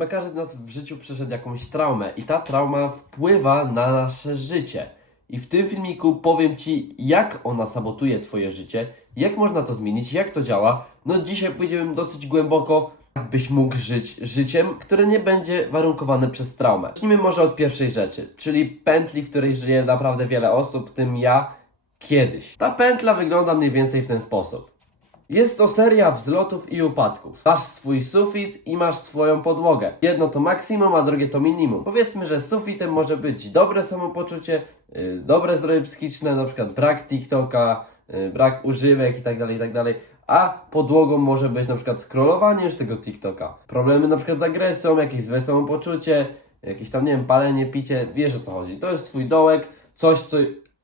Chyba każdy z nas w życiu przeszedł jakąś traumę i ta trauma wpływa na nasze życie. I w tym filmiku powiem Ci, jak ona sabotuje Twoje życie, jak można to zmienić, jak to działa. No dzisiaj pójdziemy dosyć głęboko, byś mógł żyć życiem, które nie będzie warunkowane przez traumę. Zacznijmy może od pierwszej rzeczy, czyli pętli, w której żyje naprawdę wiele osób, w tym ja, kiedyś. Ta pętla wygląda mniej więcej w ten sposób. Jest to seria wzlotów i upadków. Masz swój sufit i masz swoją podłogę. Jedno to maksimum, a drugie to minimum. Powiedzmy, że sufitem może być dobre samopoczucie, yy, dobre zdrowie psychiczne, na przykład brak TikToka, yy, brak używek itd., itd., a podłogą może być na przykład scrollowanie już tego TikToka. Problemy na przykład z agresją, jakieś złe samopoczucie, jakieś tam, nie wiem, palenie, picie, wiesz o co chodzi. To jest twój dołek, coś, co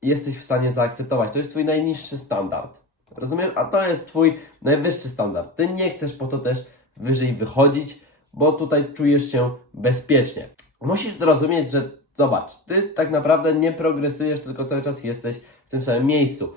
jesteś w stanie zaakceptować. To jest twój najniższy standard. Rozumiesz? A to jest twój najwyższy standard. Ty nie chcesz po to też wyżej wychodzić, bo tutaj czujesz się bezpiecznie. Musisz zrozumieć, że zobacz, ty tak naprawdę nie progresujesz, tylko cały czas jesteś w tym samym miejscu.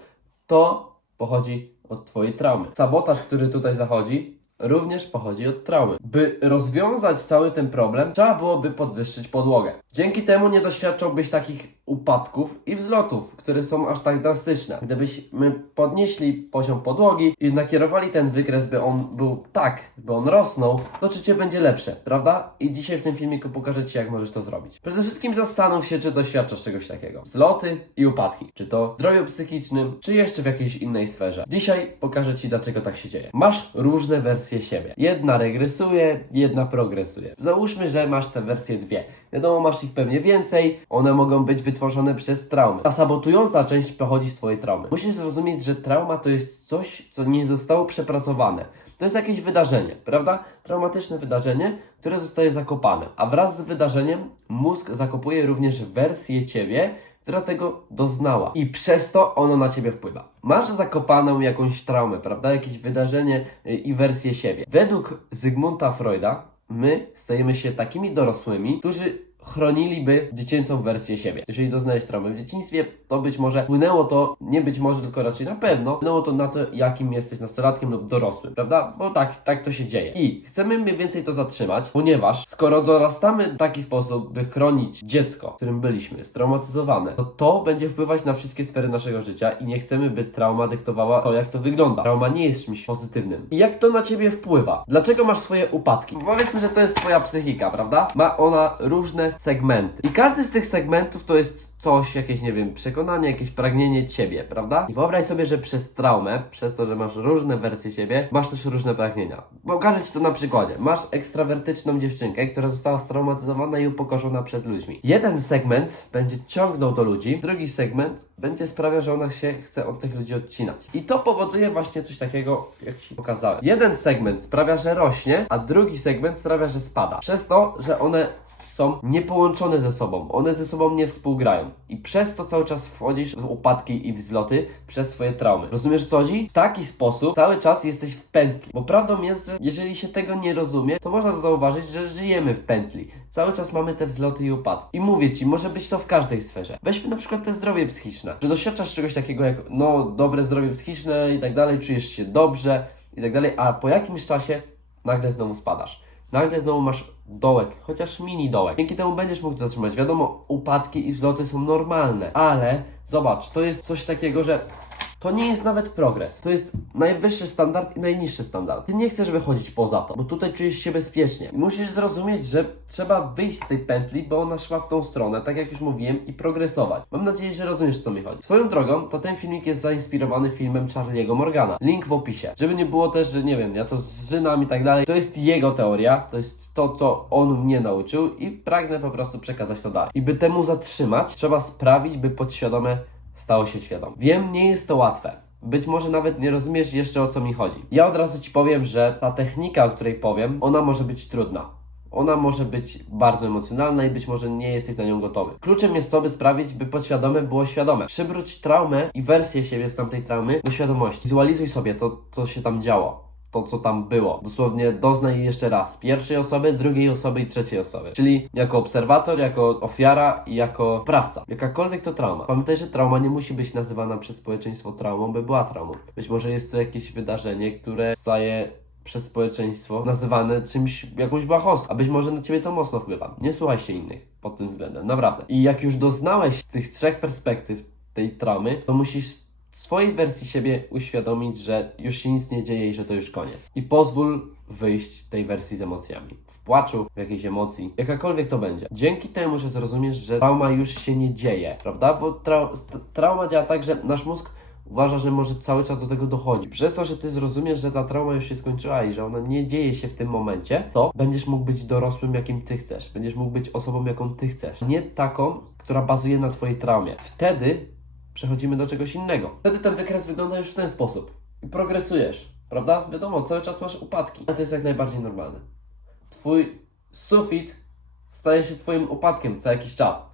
To pochodzi od twojej traumy. Sabotaż, który tutaj zachodzi, również pochodzi od traumy. By rozwiązać cały ten problem, trzeba byłoby podwyższyć podłogę. Dzięki temu nie doświadczałbyś takich upadków i wzlotów, które są aż tak drastyczne. Gdybyśmy podnieśli poziom podłogi i nakierowali ten wykres, by on był tak, by on rosnął, to życie będzie lepsze, prawda? I dzisiaj w tym filmiku pokażę Ci, jak możesz to zrobić. Przede wszystkim zastanów się, czy doświadczasz czegoś takiego. Wzloty i upadki. Czy to w zdrowiu psychicznym, czy jeszcze w jakiejś innej sferze. Dzisiaj pokażę Ci, dlaczego tak się dzieje. Masz różne wersje siebie. Jedna regresuje, jedna progresuje. Załóżmy, że masz te wersje dwie. Wiadomo, masz ich pewnie więcej, one mogą być wytworzone przez traumy. Ta sabotująca część pochodzi z Twojej traumy. Musisz zrozumieć, że trauma to jest coś, co nie zostało przepracowane. To jest jakieś wydarzenie, prawda? Traumatyczne wydarzenie, które zostaje zakopane. A wraz z wydarzeniem mózg zakopuje również wersję Ciebie, która tego doznała. I przez to ono na Ciebie wpływa. Masz zakopaną jakąś traumę, prawda? Jakieś wydarzenie y, i wersję siebie. Według Zygmunta Freuda my stajemy się takimi dorosłymi, którzy chroniliby dziecięcą wersję siebie. Jeżeli doznałeś traumy w dzieciństwie, to być może wpłynęło to, nie być może, tylko raczej na pewno, wpłynęło to na to, jakim jesteś nastolatkiem lub dorosłym, prawda? Bo tak, tak to się dzieje. I chcemy mniej więcej to zatrzymać, ponieważ skoro dorastamy w taki sposób, by chronić dziecko, którym byliśmy, straumatyzowane, to to będzie wpływać na wszystkie sfery naszego życia i nie chcemy, by trauma dyktowała to, jak to wygląda. Trauma nie jest czymś pozytywnym. I jak to na ciebie wpływa? Dlaczego masz swoje upadki? Powiedzmy, że to jest twoja psychika, prawda? Ma ona różne segmenty. I każdy z tych segmentów to jest coś, jakieś, nie wiem, przekonanie, jakieś pragnienie ciebie, prawda? I wyobraź sobie, że przez traumę, przez to, że masz różne wersje siebie, masz też różne pragnienia. Pokażę Ci to na przykładzie. Masz ekstrawertyczną dziewczynkę, która została straumatyzowana i upokorzona przed ludźmi. Jeden segment będzie ciągnął do ludzi, drugi segment będzie sprawiał, że ona się chce od tych ludzi odcinać. I to powoduje właśnie coś takiego, jak Ci pokazałem. Jeden segment sprawia, że rośnie, a drugi segment sprawia, że spada. Przez to, że one są niepołączone ze sobą, one ze sobą nie współgrają i przez to cały czas wchodzisz w upadki i wzloty przez swoje traumy. Rozumiesz co chodzi? W taki sposób cały czas jesteś w pętli, bo prawdą jest, że jeżeli się tego nie rozumie, to można zauważyć, że żyjemy w pętli. Cały czas mamy te wzloty i upadki. I mówię Ci, może być to w każdej sferze. Weźmy na przykład te zdrowie psychiczne, że doświadczasz czegoś takiego jak, no, dobre zdrowie psychiczne i tak dalej, czujesz się dobrze i tak dalej, a po jakimś czasie nagle znowu spadasz. Nagle znowu masz dołek, chociaż mini dołek. Dzięki temu będziesz mógł to zatrzymać. Wiadomo, upadki i wzloty są normalne, ale zobacz, to jest coś takiego, że to nie jest nawet progres. To jest najwyższy standard i najniższy standard. Ty nie chcesz wychodzić poza to, bo tutaj czujesz się bezpiecznie. I musisz zrozumieć, że trzeba wyjść z tej pętli, bo ona szła w tą stronę, tak jak już mówiłem, i progresować. Mam nadzieję, że rozumiesz, co mi chodzi. Swoją drogą, to ten filmik jest zainspirowany filmem Charlie'ego Morgana. Link w opisie. Żeby nie było też, że nie wiem, ja to zżynam i tak dalej. To jest jego teoria, to jest to, co on mnie nauczył i pragnę po prostu przekazać to dalej. I by temu zatrzymać, trzeba sprawić, by podświadome stało się świadome. Wiem, nie jest to łatwe. Być może nawet nie rozumiesz jeszcze o co mi chodzi. Ja od razu Ci powiem, że ta technika, o której powiem, ona może być trudna. Ona może być bardzo emocjonalna i być może nie jesteś na nią gotowy. Kluczem jest to, by sprawić, by podświadome było świadome. Przywróć traumę i wersję siebie z tamtej traumy do świadomości. Wizualizuj sobie to, co się tam działo to, co tam było. Dosłownie doznaj jeszcze raz. Pierwszej osoby, drugiej osoby i trzeciej osoby. Czyli jako obserwator, jako ofiara i jako prawca. Jakakolwiek to trauma. Pamiętaj, że trauma nie musi być nazywana przez społeczeństwo traumą, by była traumą. Być może jest to jakieś wydarzenie, które staje przez społeczeństwo nazywane czymś, jakąś błahostką, a być może na ciebie to mocno wpływa. Nie słuchaj się innych pod tym względem, naprawdę. I jak już doznałeś tych trzech perspektyw tej traumy, to musisz swojej wersji siebie uświadomić, że już się nic nie dzieje i że to już koniec. I pozwól wyjść tej wersji z emocjami. W płaczu, w jakiejś emocji, jakakolwiek to będzie. Dzięki temu, że zrozumiesz, że trauma już się nie dzieje, prawda? Bo trau- trauma działa tak, że nasz mózg uważa, że może cały czas do tego dochodzi. Przez to, że ty zrozumiesz, że ta trauma już się skończyła i że ona nie dzieje się w tym momencie, to będziesz mógł być dorosłym, jakim ty chcesz. Będziesz mógł być osobą, jaką ty chcesz. Nie taką, która bazuje na twojej traumie. Wtedy przechodzimy do czegoś innego. Wtedy ten wykres wygląda już w ten sposób. I progresujesz, prawda? Wiadomo, cały czas masz upadki. Ale to jest jak najbardziej normalne. Twój sufit staje się twoim upadkiem co jakiś czas.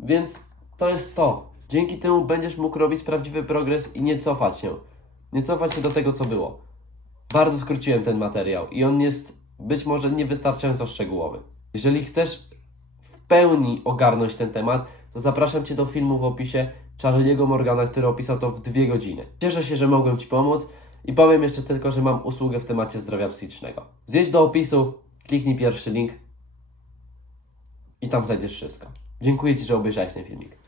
Więc to jest to. Dzięki temu będziesz mógł robić prawdziwy progres i nie cofać się. Nie cofać się do tego, co było. Bardzo skróciłem ten materiał i on jest być może niewystarczająco szczegółowy. Jeżeli chcesz w pełni ogarnąć ten temat, to zapraszam Cię do filmu w opisie Charlie'ego Morgana, który opisał to w dwie godziny. Cieszę się, że mogłem Ci pomóc i powiem jeszcze tylko, że mam usługę w temacie zdrowia psychicznego. Zjedź do opisu, kliknij pierwszy link i tam znajdziesz wszystko. Dziękuję Ci, że obejrzałeś ten filmik.